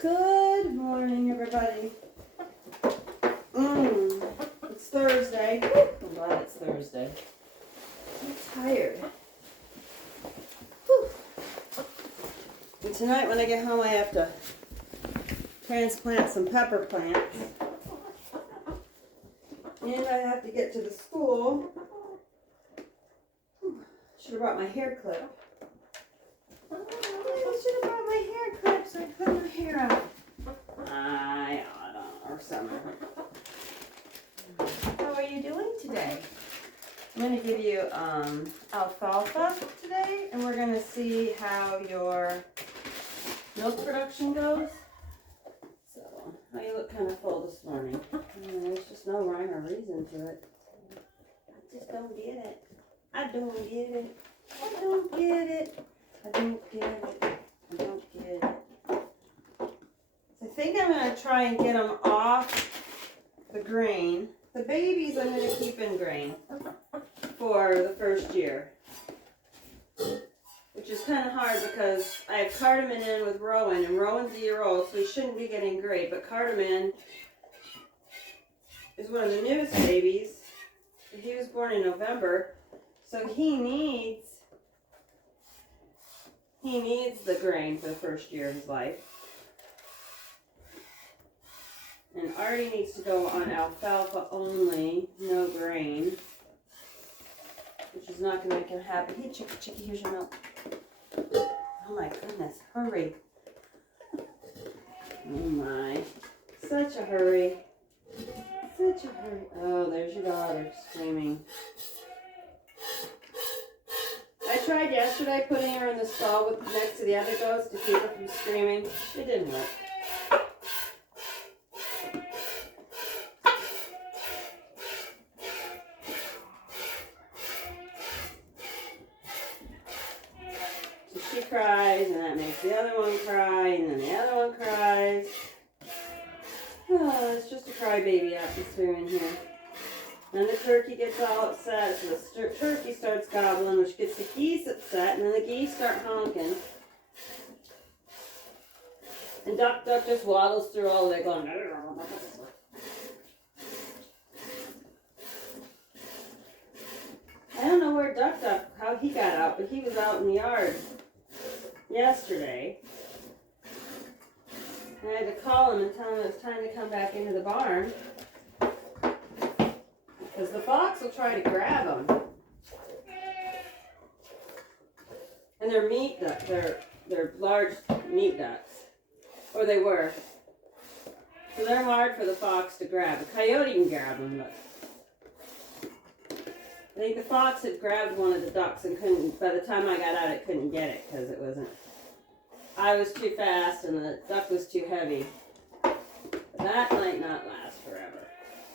Good morning, everybody. It's Thursday. I'm glad it's Thursday. I'm tired. Whew. And tonight when I get home I have to transplant some pepper plants. And I have to get to the school. Should have brought my hair clip. I should have brought my hair clip so I could put my hair out. I don't know, or summer. How are you doing today? I'm going to give you alfalfa today, and we're going to see how your milk production goes. So, oh, you look kind of full this morning. There's just no rhyme or reason to it. I just don't get it. I don't get it. I don't get it. I don't get it. I don't get it. I think I'm going to try and get them off the grain. The babies I'm going to keep in grain for the first year. Which is kind of hard because I have cardamom in with Rowan, and Rowan's a year old, so he shouldn't be getting grade. But cardamom is one of the newest babies. He was born in November, so he needs the grain for the first year of his life. And Artie needs to go on alfalfa only, no grain, which is not going to make him happy. Hey, Chicky, here's your milk. Oh my goodness, hurry. Oh my, such a hurry. Such a hurry. Oh, there's your daughter screaming. I tried yesterday putting her in the stall next to the other goats to keep her from screaming. It didn't work. So she cries, and that makes the other one cry, and then the other one cries. Oh, it's just a crybaby atmosphere in here. Then the turkey gets all upset, so the turkey starts gobbling, which gets the geese upset, and then the geese start honking. And Duck just waddles through all of it going... I don't know where Duck, how he got out, but he was out in the yard yesterday. And I had to call him and tell him it was time to come back into the barn. Because the fox will try to grab them. And they're meat ducks. They're large meat ducks. Or they were. So they're hard for the fox to grab. A coyote can grab them, but I think the fox had grabbed one of the ducks and couldn't, by the time I got out, it couldn't get it because it wasn't, I was too fast and the duck was too heavy. But that might not last forever.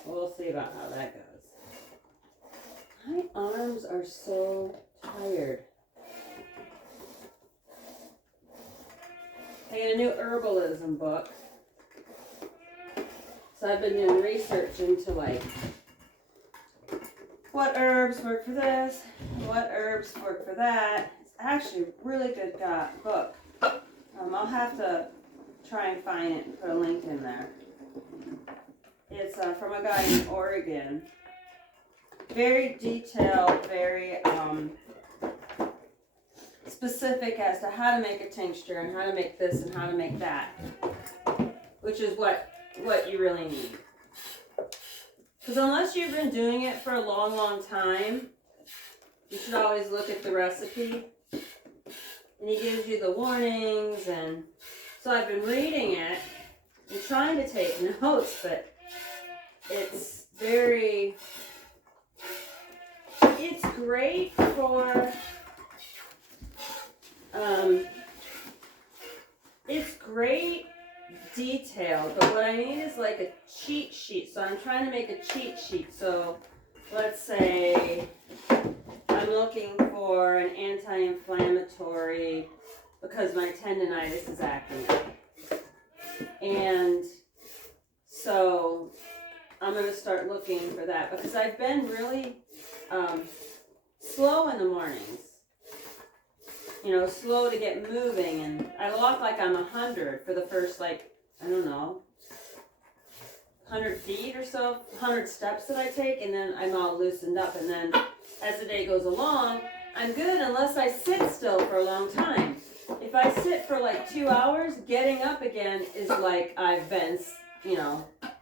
We'll see about how that goes. My arms are so tired. I got a new herbalism book. So I've been doing research into like what herbs work for this, what herbs work for that. It's actually a really good book. I'll have to try and find it and put a link in there. It's from a guy in Oregon. Very detailed, very specific as to how to make a tincture and how to make this and how to make that, which is what you really need. Because unless you've been doing it for a long, long time, you should always look at the recipe. And he gives you the warnings, and so I've been reading it and trying to take notes, but it's very... It's great for, it's great detailed, but what I need is like a cheat sheet. So I'm trying to make a cheat sheet. So let's say I'm looking for an anti-inflammatory because my tendonitis is acting up. And so I'm going to start looking for that because I've been really slow in the mornings. slow to get moving. And I walk like I'm 100 for the first, like, I don't know, 100 feet or so, 100 steps that I take, and then I'm all loosened up. And then as the day goes along, I'm good unless I sit still for a long time. If I sit for like 2 hours, getting up again is like I've been,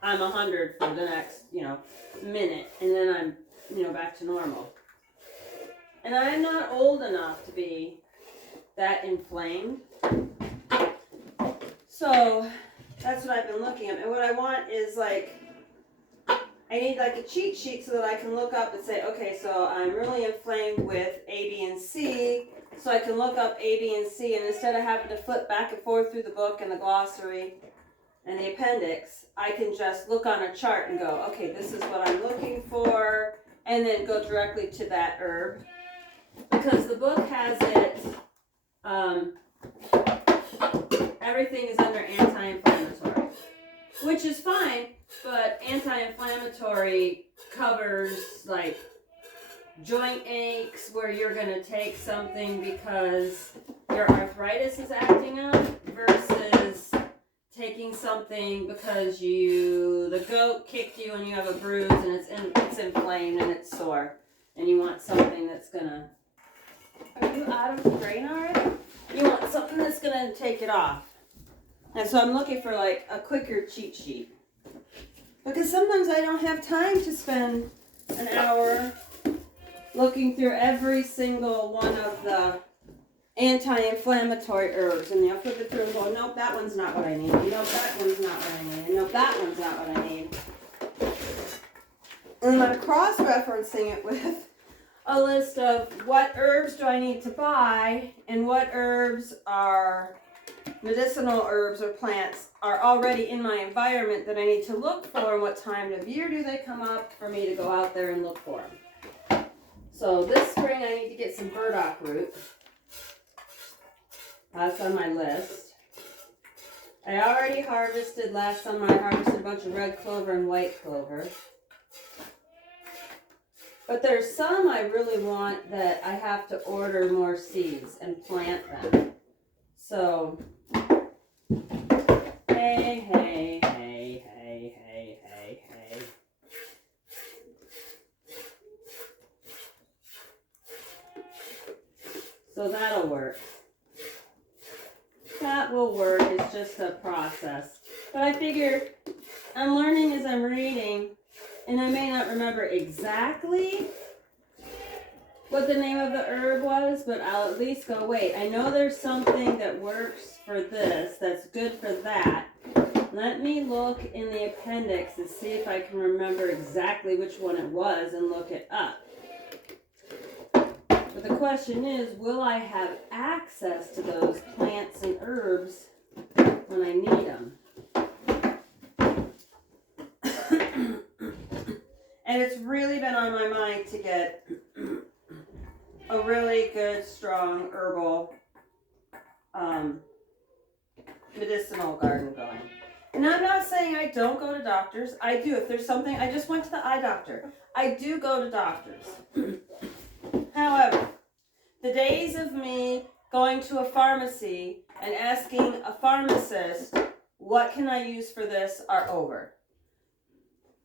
I'm 100 for the next, minute, and then I'm, back to normal. And I'm not old enough to be that inflamed. So that's what I've been looking at. And what I want is like, I need like a cheat sheet so that I can look up and say, okay, so I'm really inflamed with A, B, and C. So I can look up A, B, and C, and instead of having to flip back and forth through the book and the glossary and the appendix, I can just look on a chart and go, okay, this is what I'm looking for, and then go directly to that herb. Because the book has it, everything is under anti-inflammatory, which is fine, but anti-inflammatory covers like joint aches where you're going to take something because your arthritis is acting up versus taking something because the goat kicked you and you have a bruise and it's inflamed and it's sore and you want something that's going to... Are you out of the grain already? You want something that's going to take it off. And so I'm looking for like a quicker cheat sheet. Because sometimes I don't have time to spend an hour looking through every single one of the anti-inflammatory herbs. And I'll flip it through and go, nope, that one's not what I need. Nope, that one's not what I need. Nope, that one's not what I need. And I'm cross-referencing it with a list of what herbs do I need to buy and what herbs are medicinal herbs or plants are already in my environment that I need to look for, and what time of year do they come up for me to go out there and look for them. So this spring I need to get some burdock root. That's on my list. I already harvested, last summer I harvested a bunch of red clover and white clover. But there's some I really want that I have to order more seeds and plant them. So, hey. So that'll work. That will work. It's just a process. But I figure I'm learning as I'm reading, and I may not remember exactly what the name of the herb was, but I'll at least go, wait, I know there's something that works for this, that's good for that. Let me look in the appendix and see if I can remember exactly which one it was and look it up. But the question is, will I have access to those plants and herbs when I need them? And it's really been on my mind to get a really good, strong herbal medicinal garden going. And I'm not saying I don't go to doctors. I do. If there's something, I just went to the eye doctor. I do go to doctors. However, the days of me going to a pharmacy and asking a pharmacist, what can I use for this, are over.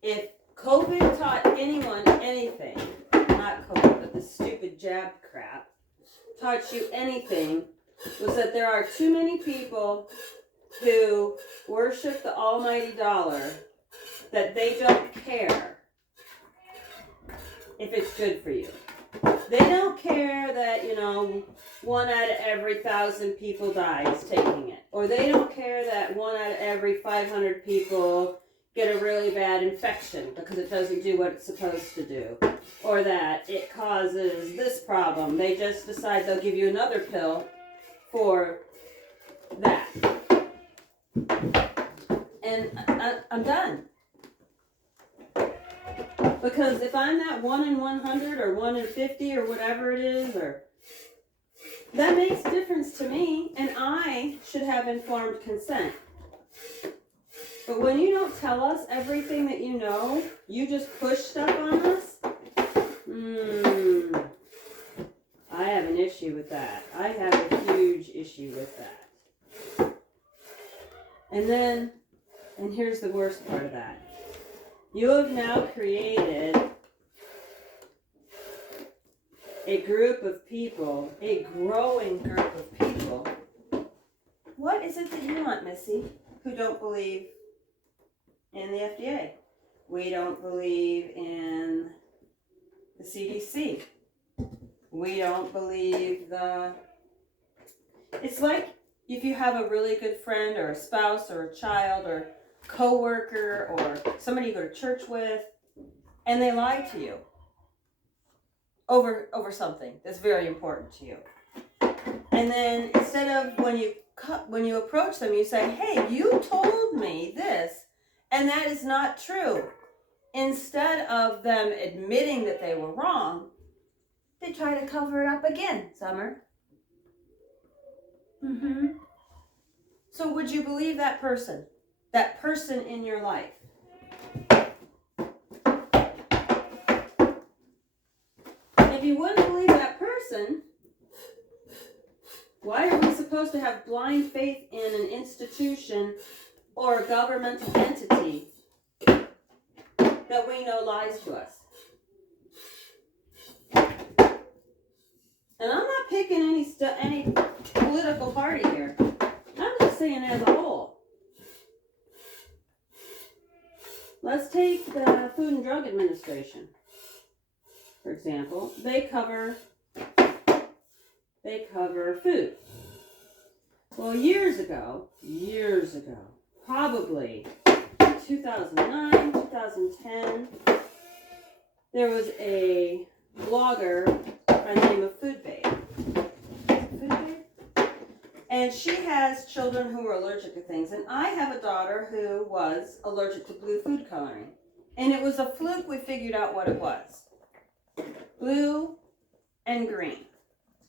If COVID taught anyone anything, not COVID, but the stupid jab crap, taught you anything, was that there are too many people who worship the almighty dollar that they don't care if it's good for you. They don't care that, 1 out of every 1,000 people dies taking it. Or they don't care that 1 out of every 500 people get a really bad infection because it doesn't do what it's supposed to do. Or that it causes this problem. They just decide they'll give you another pill for that. And I'm done. Because if I'm that 1 in 100 or 1 in 50 or whatever it is, or that makes a difference to me, and I should have informed consent. But when you don't tell us everything that you know, you just push stuff on us, I have an issue with that. I have a huge issue with that. And here's the worst part of that. You have now created a group of people, a growing group of people. What is it that you want, Missy, who don't believe in the FDA? We don't believe in the CDC. We don't believe It's like if you have a really good friend or a spouse or a child or coworker or somebody you go to church with, and they lie to you over something that's very important to you. And then instead of when you approach them, you say, "Hey, you told me this, and that is not true." Instead of them admitting that they were wrong, they try to cover it up again, Summer. So would you believe that person? That person in your life? If you wouldn't believe that person, why are we supposed to have blind faith in an institution or a governmental entity that we know lies to us? And I'm not picking any political party here. I'm just saying as a whole. Let's take the Food and Drug Administration, for example. They cover food. Well, years ago, probably 2009, 2010, there was a blogger by the name of Food Babe. And she has children who are allergic to things. And I have a daughter who was allergic to blue food coloring. And it was a fluke we figured out what it was. Blue and green.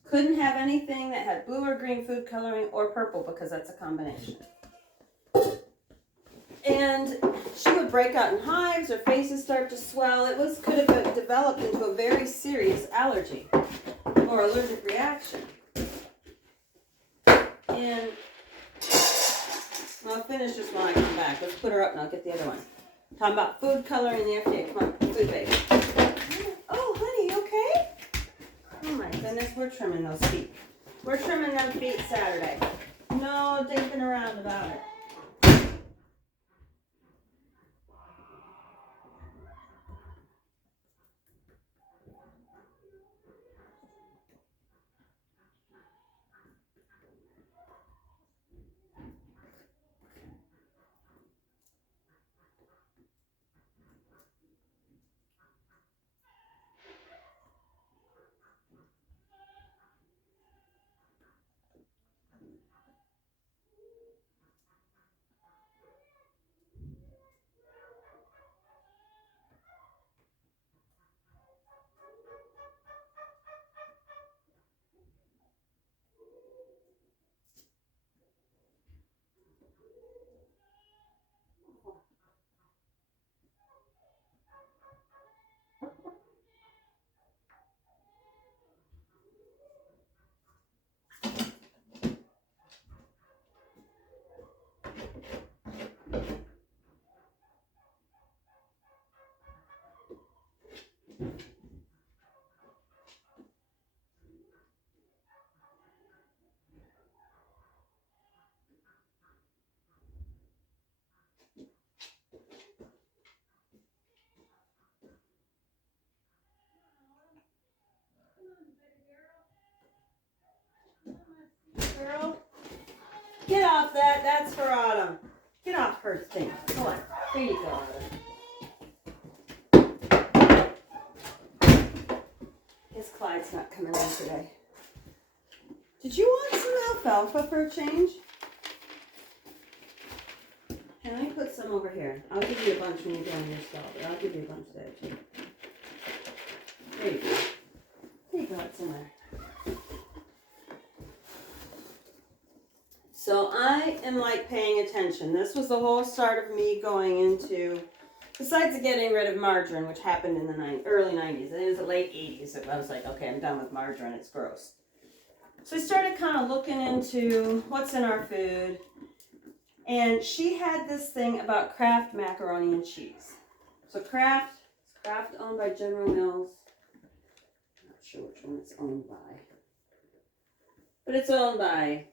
Couldn't have anything that had blue or green food coloring or purple because that's a combination. And she would break out in hives, her face would start to swell. Could have developed into a very serious allergy or allergic reaction. And I'll finish this when I come back. Let's put her up and I'll get the other one. Talking about food coloring in the FDA. Come on, Food Babe. Oh, honey, you okay? Oh my goodness, we're trimming those feet. We're trimming them feet Saturday. No dinking around about it. Girl, get off that. That's for Autumn. Get off her thing. Come on. Here you go, Autumn. Guess Clyde's not coming in today. Did you want some alfalfa for a change? Can I put some over here? I'll give you a bunch when you go on your stall, but I'll give you a bunch today too. There you go. There you go. It's in there. So I am like paying attention. This was the whole start of me going into besides getting rid of margarine, which happened in the early 90s, it was the late 80s, so I was like, okay, I'm done with margarine, it's gross. So I started kind of looking into what's in our food, and she had this thing about Kraft macaroni and cheese. So Kraft owned by General Mills. I'm not sure which one it's owned by. But it's owned by,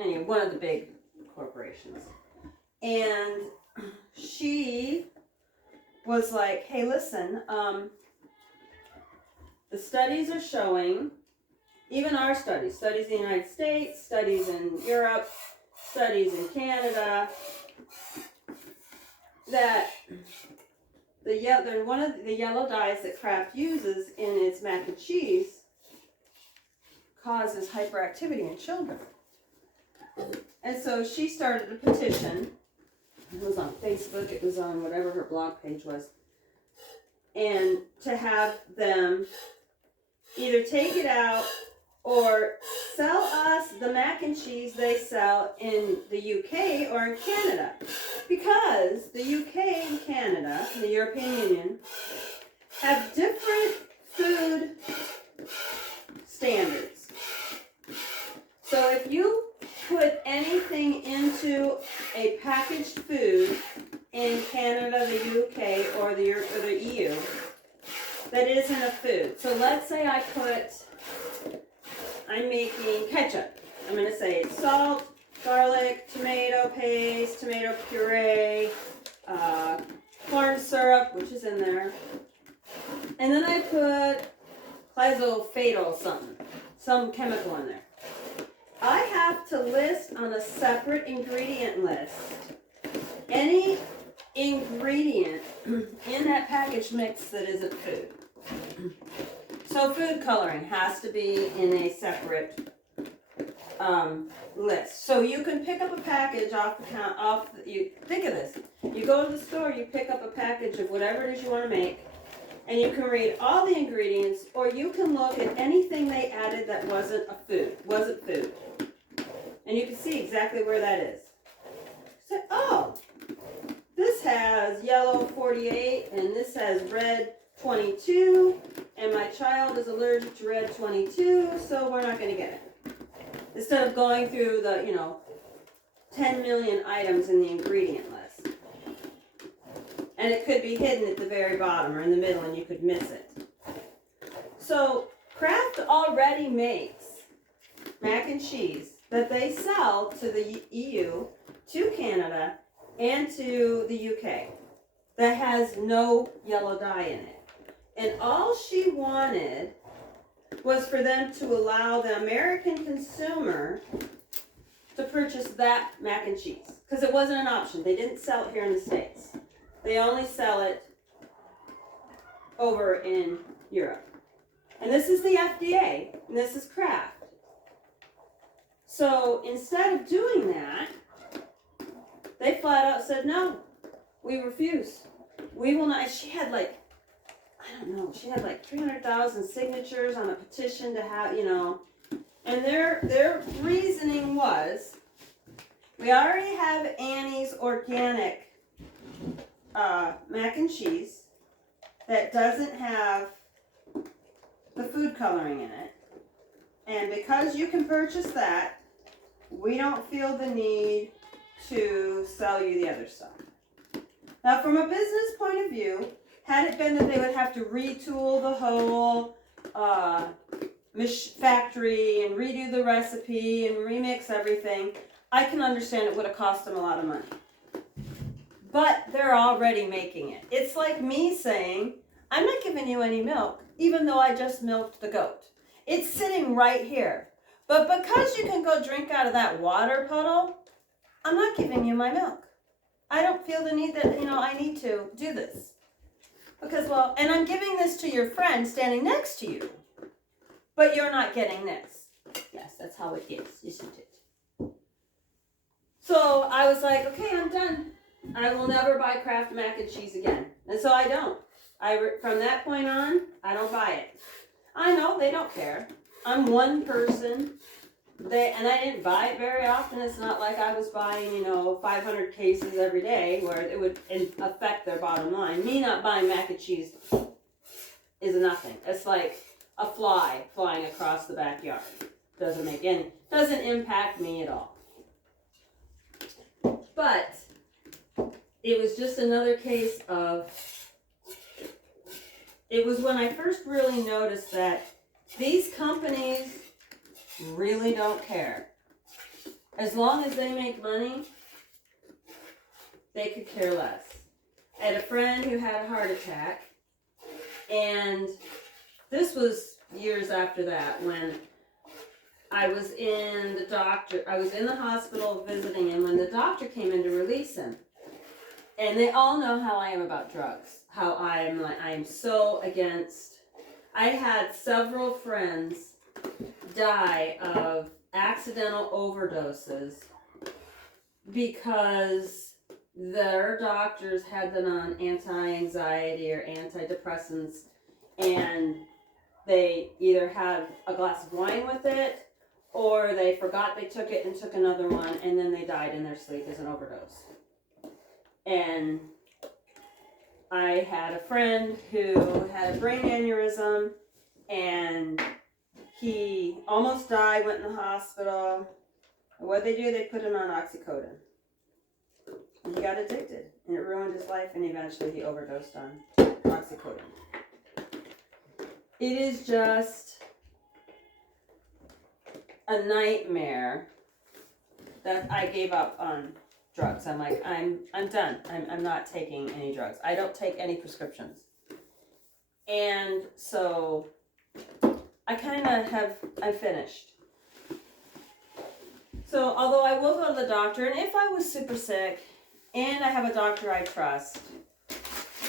anyway, one of the big corporations. And she was like, hey, listen, the studies are showing, even our studies in the United States, studies in Europe, studies in Canada, that one of the yellow dyes that Kraft uses in its mac and cheese causes hyperactivity in children. And so she started a petition. It was on Facebook, it was on whatever her blog page was, and to have them either take it out or sell us the mac and cheese they sell in the UK or in Canada. Because the UK and Canada, the European Union, have different food standards. So if you put anything into a packaged food in Canada, the UK, or the EU that isn't a food. So let's say I'm making ketchup. I'm going to say salt, garlic, tomato paste, tomato puree, corn syrup, which is in there. And then I put glyphosate something, some chemical in there. I have to list on a separate ingredient list any ingredient in that packaged mix that isn't food. So food coloring has to be in a separate list. So you can pick up a package you think of this. You go to the store, you pick up a package of whatever it is you want to make, and you can read all the ingredients, or you can look at anything they added that wasn't food. And you can see exactly where that is. So, oh, this has yellow 48, and this has red 22, and my child is allergic to red 22, so we're not going to get it. Instead of going through the, 10 million items in the ingredient list. And it could be hidden at the very bottom or in the middle, and you could miss it. So Kraft already makes mac and cheese that they sell to the EU, to Canada, and to the UK that has no yellow dye in it. And all she wanted was for them to allow the American consumer to purchase that mac and cheese. Because it wasn't an option. They didn't sell it here in the States. They only sell it over in Europe. And this is the FDA, and this is Kraft. So instead of doing that, they flat out said, no, we refuse. We will not. She had she had 300,000 signatures on a petition to have, and their reasoning was, we already have Annie's organic mac and cheese that doesn't have the food coloring in it. And because you can purchase that, we don't feel the need to sell you the other stuff. Now, from a business point of view, had it been that they would have to retool the whole factory and redo the recipe and remix everything, I can understand it would have cost them a lot of money. But they're already making it. It's like me saying, I'm not giving you any milk, even though I just milked the goat. It's sitting right here. But because you can go drink out of that water puddle, I'm not giving you my milk. I don't feel the need that, I need to do this. Because, and I'm giving this to your friend standing next to you. But you're not getting this. Yes, that's how it is, isn't it? So I was like, okay, I'm done. I will never buy Kraft mac and cheese again. And so I don't. From that point on, I don't buy it. I know they don't care. I'm one person And I didn't buy it very often. It's not like I was buying, 500 cases every day where it would affect their bottom line. Me not buying mac and cheese is nothing. It's like a fly flying across the backyard. Doesn't impact me at all. But it was just another case of, it was when I first really noticed that these companies really don't care. As long as they make money, they could care less. I had a friend who had a heart attack, and this was years after that when I was in the hospital visiting him when the doctor came in to release him. And they all know how I am about drugs. How I'm so against. I had several friends die of accidental overdoses because their doctors had them on anti-anxiety or antidepressants, and they either had a glass of wine with it, or they forgot they took it and took another one, and then they died in their sleep as an overdose. And I had a friend who had a brain aneurysm, and he almost died, went in the hospital. And what they do, they put him on oxycodone. And he got addicted, and it ruined his life, and eventually he overdosed on oxycodone. It is just a nightmare that I gave up on drugs. I'm like, I'm done. I'm not taking any drugs. I don't take any prescriptions. And so I kind of I'm finished. So although I will go to the doctor, and if I was super sick and I have a doctor I trust,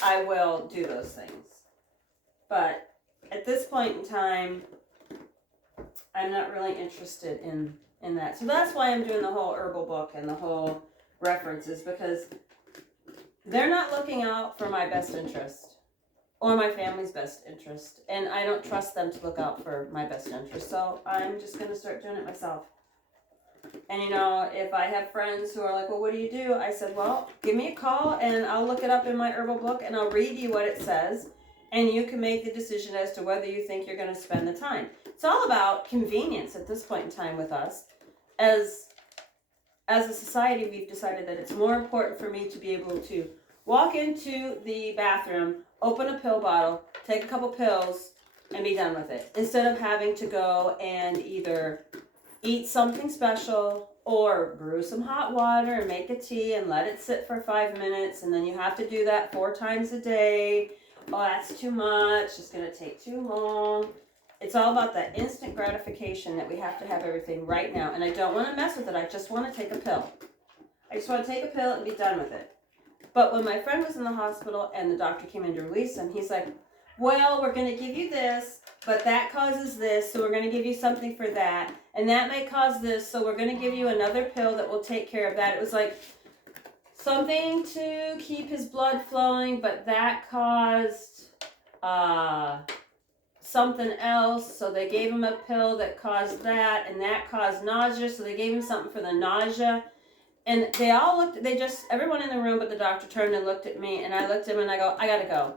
I will do those things. But at this point in time, I'm not really interested in that. So that's why I'm doing the whole herbal book and the whole references, because they're not looking out for my best interest or my family's best interest, and I don't trust them to look out for my best interest, so I'm just going to start doing it myself. And if I have friends who are like, well, what do you do? I said, well, give me a call and I'll look it up in my herbal book and I'll read you what it says, and you can make the decision as to whether you think you're going to spend the time. It's all about convenience at this point in time with us. As a society, we've decided that it's more important for me to be able to walk into the bathroom, open a pill bottle, take a couple pills, and be done with it, instead of having to go and either eat something special or brew some hot water and make a tea and let it sit for 5 minutes, and then you have to do that 4 times a day. Oh, that's too much. It's going to take too long. It's all about that instant gratification that we have to have everything right now. And I don't want to mess with it. I just want to take a pill. I just want to take a pill and be done with it. But when my friend was in the hospital and the doctor came in to release him, he's like, well, we're going to give you this, but that causes this, so we're going to give you something for that. And that may cause this, so we're going to give you another pill that will take care of that. It was like something to keep his blood flowing, but that caused something else, so they gave him a pill that caused that, and that caused nausea, so they gave him something for the nausea. And they all looked, everyone in the room but the doctor turned and looked at me, and I looked at him and I go, I gotta go.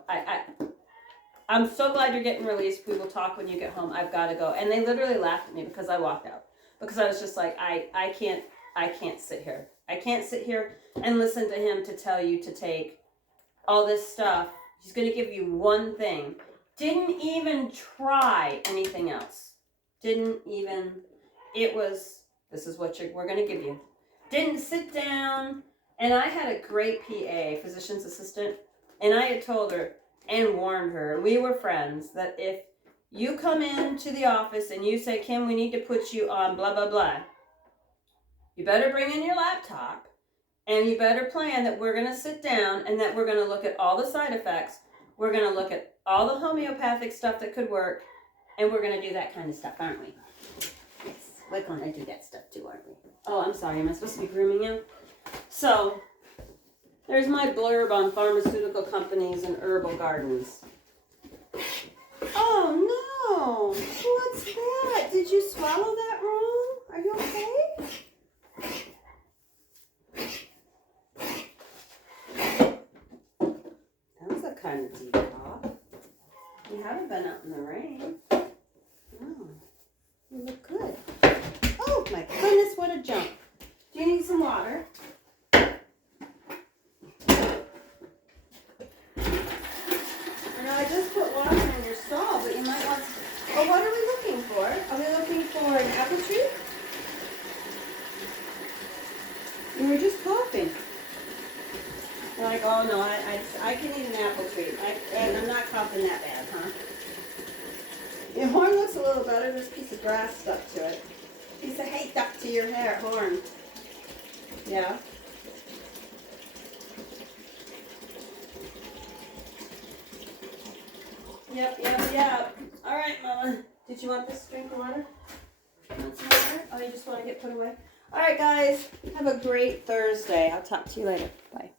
I'm so glad you're getting released. We will talk when you get home. I've got to go. And they literally laughed at me because I walked out, because I was just like, I can't sit here. I can't sit here and listen to him to tell you to take all this stuff. He's going to give you one thing. Didn't even try anything else. Didn't even, it was, this is what we're going to give you. Didn't sit down. And I had a great PA, physician's assistant, and I had told her and warned her, we were friends, that if you come into the office and you say, Kim, we need to put you on blah, blah, blah, you better bring in your laptop, and you better plan that we're going to sit down and that we're going to look at all the side effects. We're going to look at all the homeopathic stuff that could work, and we're going to do that kind of stuff, aren't we? Yes, we're going to do that stuff too, aren't we? Oh, I'm sorry, am I supposed to be grooming you? So, there's my blurb on pharmaceutical companies and herbal gardens. Oh no! What's that? Did you swallow that wrong? Are you okay? That was a kind of deep cough. You haven't been out in the rain. No. You look good. Oh my goodness, what a jump. Do you need some water? I just put water in your stall, but you might want to... Oh, what are we looking for? Are we looking for an apple tree? You were just coughing. You're like, oh no, I can eat an apple tree. And I'm not coughing that bad, huh? Your horn looks a little better. There's a piece of grass stuck to it. Piece of hay stuck to your hair, horn. Yeah. Yep. All right, Mama. Did you want this drink of water? Want some water? Oh, you just want to get put away? All right, guys. Have a great Thursday. I'll talk to you later. Bye.